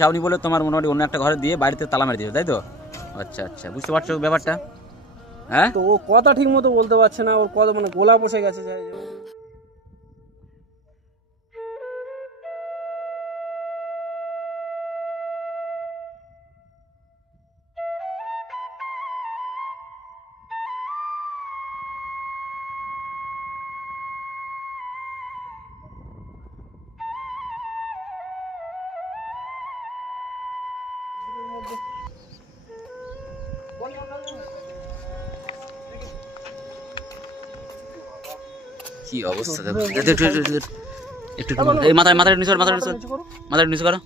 চাওনি বলে তোমার মোটামুটি অন্য একটা ঘরে দিয়ে বাড়িতে তালা মেরে দিয়েছো, তাই তো? আচ্ছা আচ্ছা, বুঝতে পারছো ব্যাপারটা? হ্যাঁ, তো ও কথা ঠিক মতো বলতে পারছে না, ওর কথা মানে গোলা বসে গেছে। কি অবস্থা একটু এই মাথায় মাথায় নিচু করো, মাথায় নিচু করো।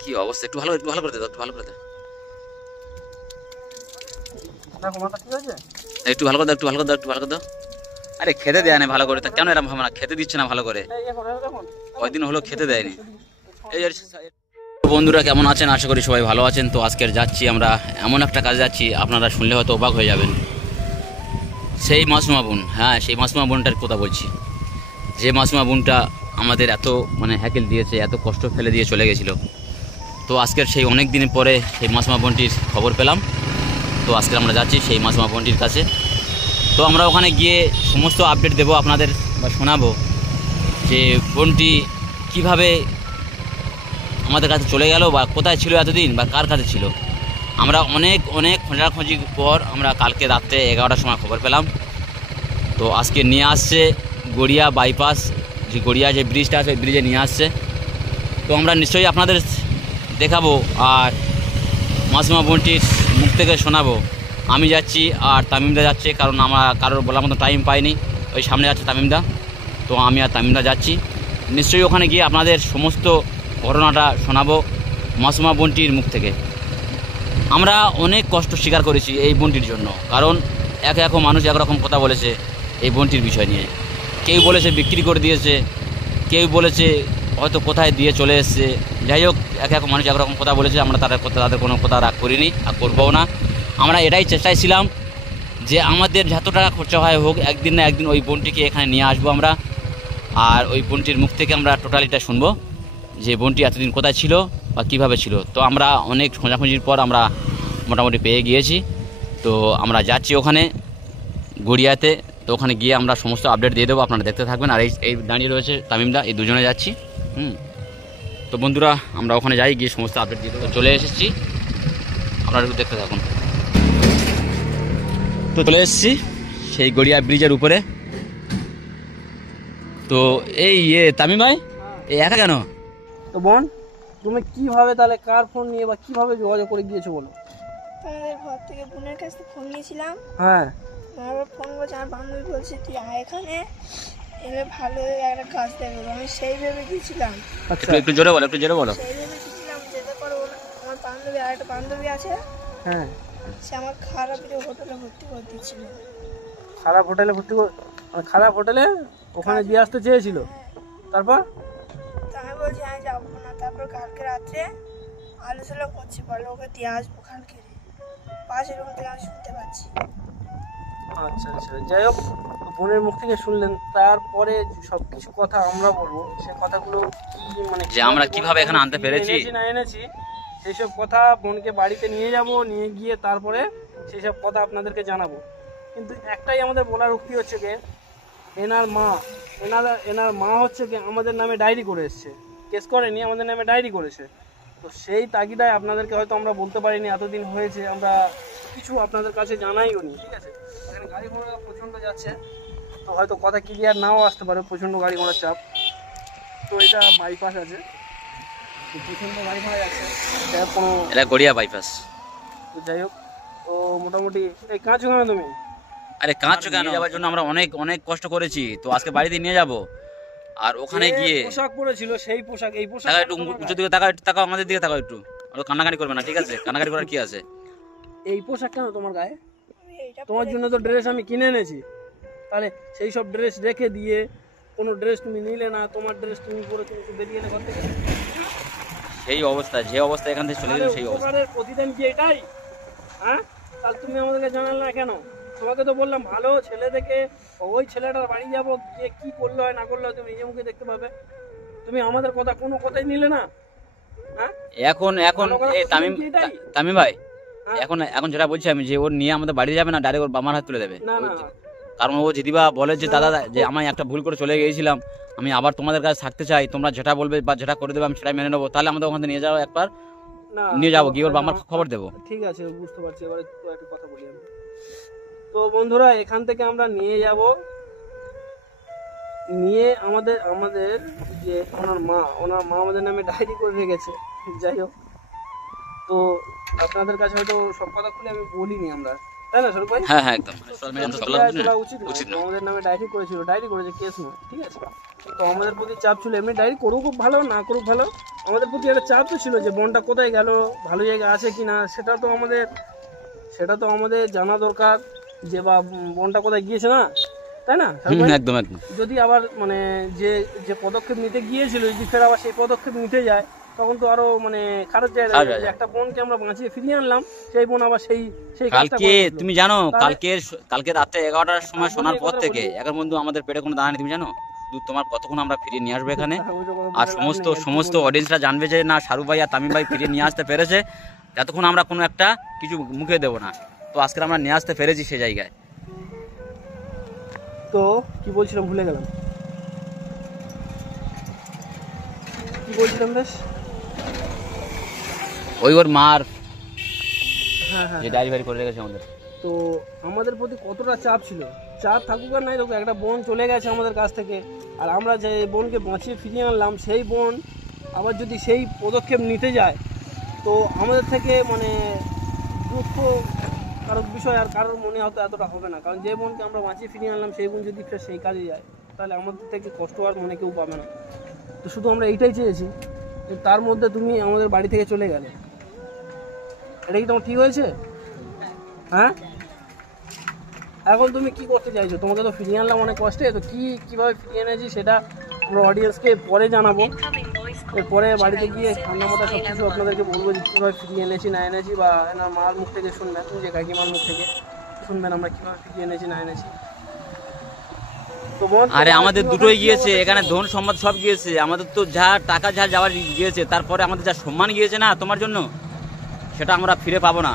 কি অবস্থা, একটু ভালো করে দাও, একটু ভালো করে দাও, একটু ভালো করে দাও, একটু ভালো করে দাও, একটু ভালো করে দাও। আরে খেতে দেয় না ভালো করে, তা কেন এরকম হবে না? খেতে দিচ্ছে না ভালো করে, কয়দিন হলো খেতে দেয়নি। এই বন্ধুরা কেমন আছেন? আশা করি সবাই ভালো আছেন। তো আজকের যাচ্ছি আমরা এমন একটা কাজে যাচ্ছি, আপনারা শুনলে হয়তো অবাক হয়ে যাবেন। সেই মাসুমা বোন, হ্যাঁ সেই মাসুমা বোনটার কথা বলছি, যে মাসুমা বোনটা আমাদের এত মানে হ্যাকেল দিয়েছে, এত কষ্ট ফেলে দিয়ে চলে গেছিলো। তো আজকের সেই অনেক দিন পরে সেই মাসুমা বোনটির খবর পেলাম। তো আজকে আমরা যাচ্ছি সেই মাসুমা বোনটির কাছে। তো আমরা ওখানে গিয়ে সমস্ত আপডেট দেবো আপনাদের, বা শোনাবো যে বোনটি কিভাবে আমাদের কাছে চলে গেল, বা কোথায় ছিল এতদিন, বা কার কাছে ছিল। আমরা অনেক খোঁজাখুঁজির পর আমরা কালকে রাত্রে 11টার সময় খবর পেলাম। তো আজকে নিয়ে আসছে গড়িয়া বাইপাস, যে গড়িয়া যে ব্রিজটা আছে ওই ব্রিজে নিয়ে আসছে। তো আমরা নিশ্চয়ই আপনাদের দেখাবো আর মাসুমা বোনটির মুখ থেকে শোনাবো। আমি যাচ্ছি আর তামিমদা যাচ্ছে, কারণ আমরা কারোর বলার মতো টাইম পাইনি। ওই সামনে যাচ্ছে তামিমদা, তো আমি আর তামিমদা যাচ্ছি। নিশ্চয়ই ওখানে গিয়ে আপনাদের সমস্ত ঘটনাটা শোনাবো মাসুমা বোনটির মুখ থেকে। আমরা অনেক কষ্ট স্বীকার করেছি এই বোনটির জন্য, কারণ এক মানুষ একরকম কথা বলেছে এই বোনটির বিষয় নিয়ে। কেউ বলেছে বিক্রি করে দিয়েছে, কেউ বলেছে হয়তো কোথায় দিয়ে চলে এসছে। যাই হোক, এক মানুষ একরকম কথা বলেছে। আমরা তাদের কোনো কথা রাগ করিনি আর করবও না। আমরা এটাই চেষ্টায় ছিলাম যে আমাদের যত টাকা খরচা হয় হোক, একদিন না একদিন ওই বোনটিকে এখানে নিয়ে আসবো আমরা, আর ওই বোনটির মুখ থেকে আমরা টোটালিটা শুনবো যে বোনটি এতদিন কোথায় ছিল বা কীভাবে ছিল। তো আমরা অনেক খোঁজাখুঁজির পর আমরা মোটামুটি পেয়ে গিয়েছি। তো আমরা যাচ্ছি ওখানে গড়িয়াতে। তো ওখানে গিয়ে আমরা সমস্ত আপডেট দিয়ে দেবো, আপনারা দেখতে থাকবেন। আর এই দাঁড়িয়ে রয়েছে তামিমদা, এই দুজনে যাচ্ছি। তো বন্ধুরা আমরা ওখানে যাই, গিয়ে সমস্ত আপডেট দিয়ে দেবো। চলে এসেছি, আপনারা একটু দেখতে থাকুন। তো চলে এসেছি সেই গড়িয়া ব্রিজের উপরে। তো এই তামিম ভাই, এই একা কেন? তো বোন, তুমি কিভাবে তাহলে কার ফোন নিয়ে বা কিভাবে যোগাযোগ করে গিয়েছো বলো? তোমাদের ঘর থেকে বোনের কাছ থেকে ফোন নিয়েছিলাম। হ্যাঁ, আমার ফোন করছে, আমার বান্ধবী বলছে তুই আয় এখানে, এলে ভালো একটা কাজ দেবে। আমি সেই ভেবে গিয়েছিলাম। আচ্ছা, একটু জোরে বলো, একটু জোরে বলো। সেই ভেবে গিয়েছিলাম যেতে পারো। আমার বান্ধবী আর একটা বান্ধবী আছে, হ্যাঁ, সে আমার খারাপ হোটেলে ভর্তি করে দিচ্ছিল। খারাপ হোটেলে খারাপ হোটেলে ওখানে দিয়ে আসতে চেয়েছিল। তারপর তো আমি বলছি আমি যাবো না। তারপর কালকে রাত্রে আলোচনা করছি, বলো ওকে দিয়ে আসবো কালকে। পাশের রুম থেকে আমি শুনতে পাচ্ছি। আচ্ছা আচ্ছা, যাই হোক, বোনের মুখ থেকে শুনলেন। তারপরে সব কিছু কথা আমরা বলবো, সে কথাগুলো কি মানে যে আমরা কিভাবে এখানে আনতে পেরেছি না এনেছি, সেই সব কথা বোনকে বাড়িতে নিয়ে যাব, নিয়ে গিয়ে তারপরে সেই সব কথা আপনাদেরকে জানাবো। কিন্তু একটাই আমাদের বলার উক্তি হচ্ছে যে এনার মা হচ্ছে কি আমাদের নামে ডায়েরি করে এসছে, কেস করেনি, আমাদের নামে ডায়েরি করেছে। তো সেই তাগিদায় আপনাদেরকে হয়তো আমরা বলতে পারিনি, এতদিন হয়েছে আমরা কিছু আপনাদের কাছে জানাইও নি। ঠিক আছে, এখানে গাড়ি ঘোড়া প্রচণ্ড যাচ্ছে, তো হয়তো কথা ক্লিয়ার নাও আসতে পারে, প্রচণ্ড গাড়ি ঘোড়ার চাপ। তো এটা বাইপাস আছে, তো প্রচণ্ড গাড়ি ঘোড়া যাচ্ছে, এটা গড়িয়া বাইপাস। তো যাই হোক, তো মোটামুটি এই কাজ কেন তুমি? আরে কাঁচো কেন যাওয়ার জন্য আমরা অনেক কষ্ট করেছি। তো আজকে বাড়িতে নিয়ে যাব, আর ওখানে গিয়ে পোশাক পরেছিল সেই পোশাক, এই পোশাক একটু উঁচু দিকে তাকাও, আমাদের দিকে তাকাও একটু। আর কান্নাকাটি করবে না, ঠিক আছে? কান্নাকাটি করার কি আছে? এই পোশাক কেন তোমার গায়ে? তোমার জন্য তো ড্রেস আমি কিনে এনেছি, তাহলে সেই সব ড্রেস রেখে দিয়ে কোনো ড্রেস তুমি নিলে না, তোমার ড্রেস তুমি পরে তুমি বেরিয়ে এলে ঘর থেকে। সেই অবস্থা, যে অবস্থা এখান থেকে চলে গেল সেই অবস্থা। প্রতিদিন কি এটাই? হ্যাঁ, তাহলে তুমি আমাদেরকে জানালে না কেন? তোমাকে তো বললাম ভালো ছেলে দেখে ওই ছেলেটার বাড়ি যাবো, গিয়ে কি করলো হয় না করলো হয় তুমি নিজে মুখে দেখতে পাবে। তুমি আমাদের কথা কোনো কথাই নিলে না। হ্যাঁ এখন এখন ভালো কথা এই তামিম বলছি এটাই। তামিম ভাই, হ্যাঁ। এখন এখন যেটা বলছি আমি, যে ওর নিয়ে আমাদের বাড়ি যাবে না, ডাইরেক্ট ওর বাবার হাত তুলে দেবে। না না কারণ ও যদি বা বলে যে দাদা যে আমি একটা ভুল করে চলে গিয়েছিলাম, আমি আবার তোমাদের কাছে থাকতে চাই, তোমরা যেটা বলবে বা যেটা করে দেবে আমি সেটাই মেনে নেবো, তাহলে আমাদের ওখানে নিয়ে যাও, একবার না নিয়ে যাবো, গিয়ে ওর বাবার খবর দেবো। ঠিক আছে বুঝতে পারছি। এবারে তো একটা কথা বলি আমি। তো বন্ধুরা এখান থেকে আমরা নিয়ে যাব, নিয়ে আমাদের আমাদের যে ওনার মা আমাদের নামে ডায়েরি করে রেখেছে। যাই হোক, তো আপনাদের কাছে হয়তো সব কথা খুলে আমি বলিনি আমরা, তাই না স্বরূপ ভাই? হ্যাঁ হ্যাঁ একদম তোলা উচিত না। আমাদের নামে ডায়েরি করেছিল, ডায়েরি করেছে, কেস না, ঠিক আছে। তো আমাদের প্রতি চাপ ছিল, এমনি ডায়েরি করুক খুব ভালো, না করুক ভালো, আমাদের প্রতি একটা চাপ তো ছিল যে বোনটা কোথায় গেল, ভালো জায়গায় আছে কিনা, সেটা তো আমাদের জানা দরকার, যে বা বোনটা কোথায় গিয়েছে না, তাই না? একদম একদম। যদি আবার মানে যে যে পদক্ষেপ নিতে গিয়েছিল যদি ফের আবার সেই পদক্ষেপ নিতে যায়, তখন তো আরো মানে খারাপ জায়গা। একটা বোনকে আমরা বাঁচিয়ে ফিরিয়ে আনলাম, সেই বোন আবার সেই কালকে তুমি জানো, কালকে রাতে 11টার সময় শোনার পর থেকে এখন বন্ধু আমাদের পেটে কোনো দাঁড়ানি, তুমি জানো শুধু তোমার কতক্ষণ আমরা ফিরিয়ে নিয়ে আসবো এখানে, আর সমস্ত অডিয়েন্সরা জানবে যে না শাহরুখ ভাই আর তামিম ভাই ফিরিয়ে নিয়ে আসতে পেরেছে, যতক্ষণ আমরা কোনো একটা কিছু মুখে দেবো না। তো আজকে আমরা নিয়ে আসতে পেরেছি সে জায়গায়। তো কি বলছিলাম ভুলে গেলাম, কি বলছিলাম বেশ? ওই ওর মার হ্যাঁ হ্যাঁ যে ডায়েরি ফাইরি করে রেখেছে আমাদের। তো আমাদের প্রতি কতটা চাপ ছিল, চাপ থাকুক আর নাই থাকুক, একটা বোন চলে গেছে আমাদের কাছ থেকে, আর আমরা যে বোনকে বাঁচিয়ে ফিরিয়ে আনলাম, সেই বোন আবার যদি সেই পদক্ষেপ নিতে যায়, তো আমাদের থেকে মানে দুঃখ কারোর বিষয় আর কারোর মনে হয়তো এতটা হবে না। কারণ যে বোনকে আমরা বাঁচিয়ে ফিরিয়ে আনলাম, সেই বোন যদি ফের সেই কাজে যায়, তাহলে আমাদের থেকে কষ্ট আর মনে কেউ পাবে না। তো শুধু আমরা এইটাই চেয়েছি যে তার মধ্যে তুমি আমাদের বাড়ি থেকে চলে গেলে, এটা কি তোমার ঠিক হয়েছে? হ্যাঁ, এখন তুমি কি করতে চাইছো? তোমাকে তো ফিরিয়ে আনলাম অনেক কষ্টে, তো কিভাবে ফিরিয়ে এনেছি সেটা আমরা অডিয়েন্সকে পরে জানাবো। এরপরে বাড়িতে গিয়ে ঠান্ডা মাথা সব কিছু আপনাদেরকে বলবো যে কীভাবে ফিরিয়ে এনেছি না এনেছি, বা এনার মার মুখ থেকে শুনবেন, যে কাকিমার মুখ থেকে শুনবেন আমরা কীভাবে ফিরিয়ে এনেছি না এনেছি। তো আরে আমাদের দুটোই গিয়েছে, এখানে ধন সম্পদ সব গিয়েছে, আমাদের তো যা টাকা যা যাওয়ার গিয়েছে, তারপরে আমাদের যা সম্মান গিয়েছে না তোমার জন্য, সেটা আমরা ফিরে পাবো না।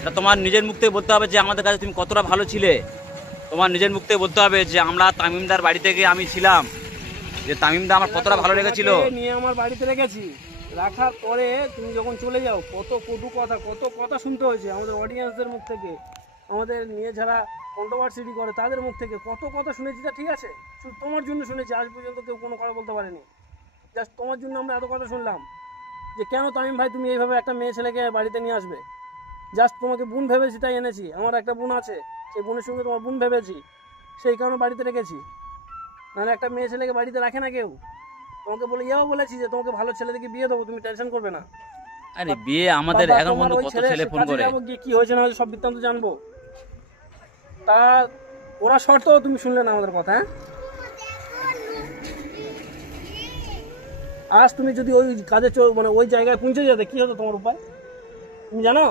এটা তোমার নিজের মুখ থেকে বলতে হবে যে আমাদের কাছে তুমি কতটা ভালো ছিলে, তোমার নিজের মুখ থেকে বলতে হবে যে আমরা তামিমদার বাড়ি থেকে আমি ছিলাম, যে তামিমদা আমার কতটা ভালো লেগেছিল। নিয়ে আমার বাড়িতে রেখেছি, রাখার পরে তুমি যখন চলে যাও, কত কথা শুনতে হয়েছে আমাদের অডিয়েন্সদের মুখ থেকে, আমাদের নিয়ে যারা কন্ট্রোভার্সি করে তাদের মুখ থেকে কত কথা শুনেছি। তা ঠিক আছে, শুধু তোমার জন্য শুনেছি, আজ পর্যন্ত কেউ কোনো কথা বলতে পারেনি। জাস্ট তোমার জন্য আমরা এত কথা শুনলাম যে কেন তামিম ভাই তুমি এইভাবে একটা মেয়ে ছেলেকে বাড়িতে নিয়ে আসবে। জাস্ট তোমাকে বোন ভেবেছি তাই এনেছি, আমার একটা বোন আছে, সেই বোনের সঙ্গে তোমার বোন ভেবেছি, সেই কারণে বাড়িতে রেখেছি। নাহলে একটা মেয়ে ছেলেকে বাড়িতে রাখে না কেউ। তোমাকে বলেছি যে তোমাকে ভালো ছেলে দেখে বিয়ে দেবো, তুমি টেনশন করবে না। আরে বিয়ে আমাদের এখন পর্যন্ত কত ছেলে ফোন করে, কি হয়েছে না হয়েছে সব বৃত্তান্ত জানবো। তা ওরা শর্ত তুমি শুনলে না আমাদের কথা। হ্যাঁ, আজ তুমি যদি ওই কাজে মানে ওই জায়গায় পৌঁছে যেতে, কি হতো তোমার উপায় তুমি জানো?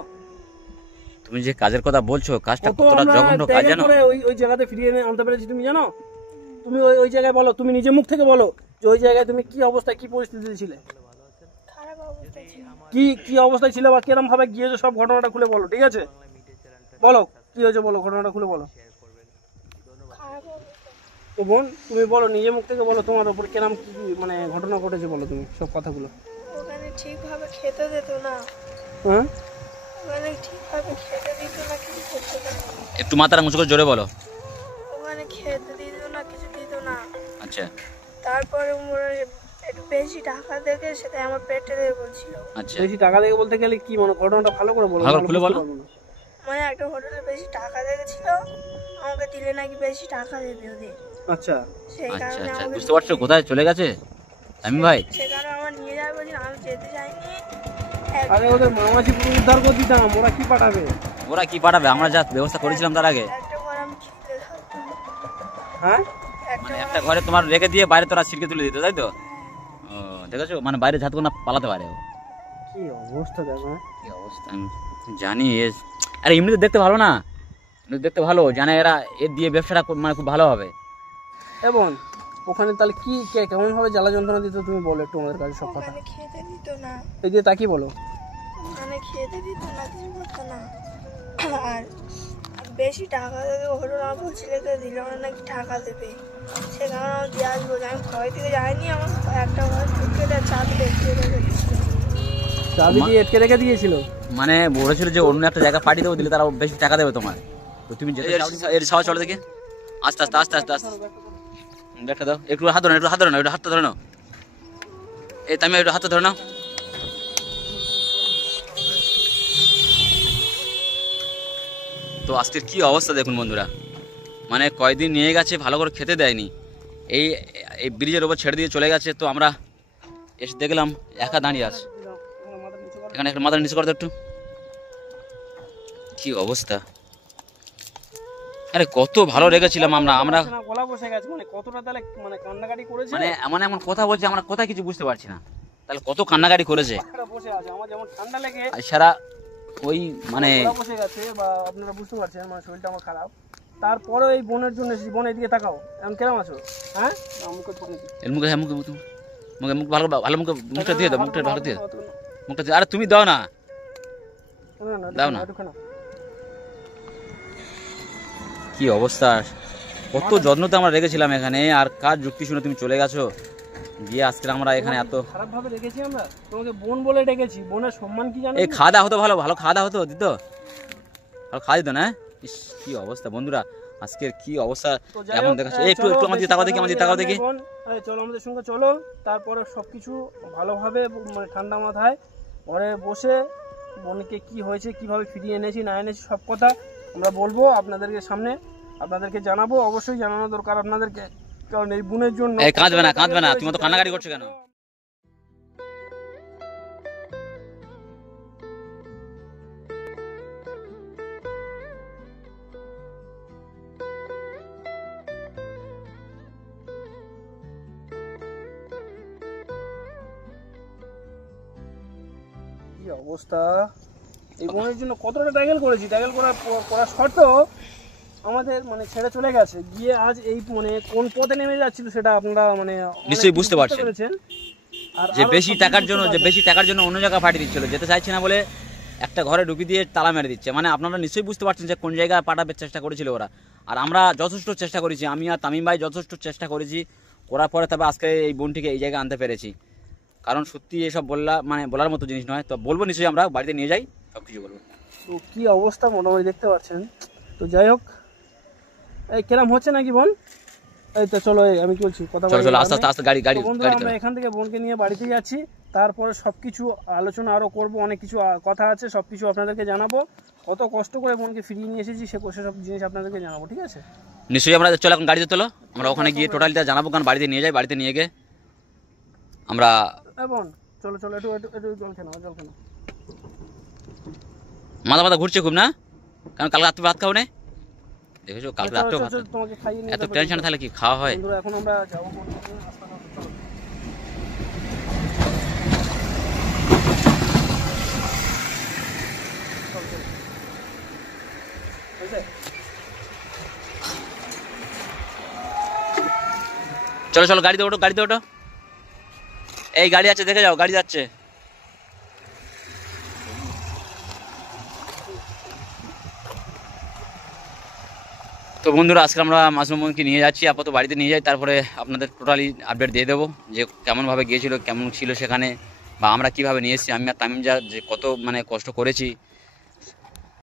তুমি যে কাজের কথা বলছো, কাজটা কতটা জঘন্য কাজ জানো? ওই জায়গাতে ফিরিয়ে আনতে পেরেছি তুমি জানো? তুমি ওই জায়গায় বলো, তুমি নিজে মুখ থেকে বলো যে ওই জায়গায় তুমি কি অবস্থায়, কি পরিস্থিতিতে ছিলে, কি অবস্থায় ছিল, বা কিরম ভাবে গিয়েছো, সব ঘটনাটা খুলে বলো। ঠিক আছে, বলো কি হয়েছে, বলো ঘটনাটা খুলে বলো। তো বোন তুমি বলো, নিজে মুখ থেকে বলো, তোমার উপর কিরম কি মানে ঘটনা ঘটেছে, বলো তুমি সব কথাগুলো। ওখানে ঠিকভাবে খেতে দিত না। হ্যাঁ, ওখানে ঠিকভাবে খেতে দিত না, কিছু করতে দিত না। একটু মাথাটা মুচু করে জোরে বলো। ওখানে খেতে দিত না, কিছু দিত না। আচ্ছা, তারপরে একটু বেশি টাকা দেখে সেটা আমার পেটে লেগে বলছিল। আচ্ছা, বেশি টাকা দেখে বলতে গেলে কি মানে ঘটনাটা ভালো করে বলো, ভালো করে খুলে বলো। মানে একটা হোটেলে বেশি টাকা দেখেছিল, আমাকে দিলে নাকি বেশি টাকা দেবে ওদের। আচ্ছা সেই আচ্ছা কারণে আচ্ছা, আমাকে বুঝতে পারছো কোথায় চলে গেছে তামিম ভাই? সে কারণে আমার নিয়ে যাবে বলছিল, আমি যেতে চাইনি। আরে ওদের মামাজি পুরো উদ্ধার করে দিতাম, ওরা কি পাঠাবে? ওরা কি পাঠাবে, আমরা যা ব্যবস্থা করেছিলাম তার আগে। একটা ঘর আমি খিদে থাকতাম। হ্যাঁ, মানে একটা ঘরে তোমার রেখে দিয়ে বাইরে তোরা ছিটকে তুলে দিত, তাই তো? ও দেখেছো, মানে বাইরে যাতে না পালাতে পারে। কি অবস্থা দেখো, কি অবস্থা আমি জানি। আরে এমনিতে দেখতে ভালো না, দেখতে ভালো জানে এরা, এর দিয়ে ব্যবসাটা মানে খুব ভালো হবে। এবং ওখানে তাহলে কি কেমন ভাবে জ্বালা যন্ত্রণা দিত তুমি বলো একটু আমাদের কাছে সব কথা। ওখানে খেতে দিত না, এই যে তা কি বলো? ওখানে খেতে দিত না, কিছু করতো না। আর বেশি টাকা দেবে হলো না বলছিলে, তো দিল না নাকি টাকা দেবে, সে কারণে আমি দিয়ে আসবো। আমি ভয় থেকে যাইনি, আমার একটা ঘর ঢুকে দেয়, চাবি দেখতে রেখে দিচ্ছিল। চাবি দিয়ে আটকে রেখে দিয়েছিল, মানে বলেছিল যে অন্য একটা জায়গা পাঠিয়ে দেবো, দিলে তারা বেশি টাকা দেবে তোমার। তো তুমি যেতে চাও, এর সাহস চলে দেখি। আস্তে আস্তে আস্তে আস্তে আস্তে ব্যাগটা দাও, একটু হাত ধরে নাও, একটু হাত ধরে নাও, একটু হাতটা ধরে নাও। এই তুমি একটু হাতটা ধরে নাও। তো আজকের কি অবস্থা দেখুন বন্ধুরা, মানে কয়দিন নিয়ে গেছে, ভালো করে খেতে দেয়নি, এই এই ব্রিজের ওপর ছেড়ে দিয়ে চলে গেছে। তো আমরা এসে দেখলাম একা দাঁড়িয়ে আছে। এখানে একটু মাথা নিচু করতো একটু, কি অবস্থা। আরে কত ভালো রেখেছিলাম আমরা আমরা গলা বসে গেছে, মানে কতটা তাহলে মানে কান্নাকাটি করেছে, মানে এমন এমন কথা বলছে, আমরা কথা কিছু বুঝতে পারছি না। তাহলে কত কান্নাকাটি করেছে। বসে আছে, আমার যেমন ঠান্ডা লেগে আর সারা ওই মানে গলা বসে গেছে, বা আপনারা বুঝতে পারছেন মানে শরীরটা আমার খারাপ। তারপরে এই বোনের জন্য এসেছি। বোন এদিকে তাকাও, এখন কেমন আছো? হ্যাঁ, মুখে পড়ে এর মুখে, হ্যাঁ মুখে মুখে মুখে মুখ ভালো ভালো মুখে মুখটা দিয়ে দাও, মুখটা ভালো দিয়ে দাও, মুখটা দিয়ে। আরে তুমি দাও না, দাও না। কি অবস্থা, কত যত্নতে আমরা রেখেছিলাম এখানে, আর কার যুক্তি শুনে তুমি চলে গেছো। গিয়ে আজকে আমরা এখানে এত খারাপ ভাবে রেখেছি আমরা, তোমাকে বোন বলে ডেকেছি। বোনের সম্মান কি জানো? এই খাওয়া দাওয়া হতো, ভালো ভালো খাওয়া দাওয়া হতো, দিত ভালো খাওয়া দিত না। ইস কি অবস্থা বন্ধুরা, আজকের কি অবস্থা এমন দেখাচ্ছে। একটু একটু আমাদের তাকাও দেখি, আমাদের তাকাও দেখি। চলো আমাদের সঙ্গে চলো, তারপরে সবকিছু ভালোভাবে মানে ঠান্ডা মাথায় ঘরে বসে বোনকে কি হয়েছে, কিভাবে ফিরিয়ে এনেছি না এনেছি সব কথা আমরা বলবো আপনাদেরকে সামনে, আপনাদেরকে জানাবো। অবশ্যই জানানো দরকার আপনাদেরকে, কারণ এই বোনের জন্য। এই কাঁদবে না, কাঁদবে না, তুমি তো কান্নাকাটি করছো কেন? কি অবস্থা, এই বোনের জন্য কতটা ট্যাগেল করেছি, ট্যাগেল করার সত্ত্বেও আমাদের মানে ছেড়ে চলে গেছে। গিয়ে আজ এই মানে কোন পথে নেমে যাচ্ছিল সেটা আপনারা মানে নিশ্চয়ই বুঝতে পারছেন। আর যে বেশি টাকার জন্য, যে বেশি টাকার জন্য অন্য জায়গায় পাঠিয়ে দিচ্ছিল, যেতে চাইছে না বলে একটা ঘরে ঢুকিয়ে দিয়ে তালা মেরে দিচ্ছে। মানে আপনারা নিশ্চয়ই বুঝতে পারছেন যে কোন জায়গায় পাঠাবার চেষ্টা করেছিল ওরা। আর আমরা যথেষ্ট চেষ্টা করেছি, আমি আর তামিম ভাই যথেষ্ট চেষ্টা করেছি, করার পরে তবে আজকে এই বোনটিকে এই জায়গায় আনতে পেরেছি। কারণ সত্যি এসব বলার মতো জিনিস নয়। তো বলবো নিশ্চয়ই, আমরা বাড়িতে নিয়ে যাই, সব কিছু বলবো। তো কি অবস্থা মোটামুটি দেখতে পাচ্ছেন। তো যাই হোক, এই কেরাম হচ্ছে নাকি বোন? এই তো চলো, আমি চলছি কথা চলো চলো, আস্তে আস্তে আস্তে গাড়ি গাড়ি গাড়ি। আমরা এখান থেকে বোনকে নিয়ে বাড়িতে যাচ্ছি, তারপরে সবকিছু আলোচনা আরো করব, অনেক কিছু কথা আছে, সবকিছু আপনাদেরকে জানাবো। কত কষ্ট করে বোনকে ফিরিয়ে নিয়ে এসেছি সে সব জিনিস আপনাদেরকে জানাবো, ঠিক আছে? নিশ্চয়ই আমরা চলো এখন গাড়িতে তোলো, আমরা ওখানে গিয়ে টোটালটা জানাবো। কারণ বাড়িতে নিয়ে যাই, বাড়িতে নিয়ে গিয়ে আমরা বোন চলো চলো, একটু একটু একটু জল খেলো, জল খেলো। মাথা মাথা ঘুরছে খুব না? কারণ কালকে রাত্রে ভাত খাও না, দেখেছো কালকে রাত্রেও ভাত। তোমাকে খাইয়ে নিয়ে এত টেনশন থাকলে কি খাওয়া হয়? বন্ধুরা এখন আমরা যাবো বোনকে নিয়ে, হাসপাতালে, চলো। চলো চলো, গাড়িতে ওঠো, গাড়িতে ওঠো। এই গাড়ি আছে, দেখে যাও, গাড়ি যাচ্ছে। তো বন্ধুরা আজকে আমরা মাসুমকে নিয়ে যাচ্ছি, আপাতত বাড়িতে নিয়ে যাই, তারপরে আপনাদের টোটালি আপডেট দিয়ে দেবো যে কেমনভাবে গিয়েছিল, কেমন ছিল সেখানে, বা আমরা কীভাবে নিয়ে এসেছি। আমি আর তামিম যা যে কত মানে কষ্ট করেছি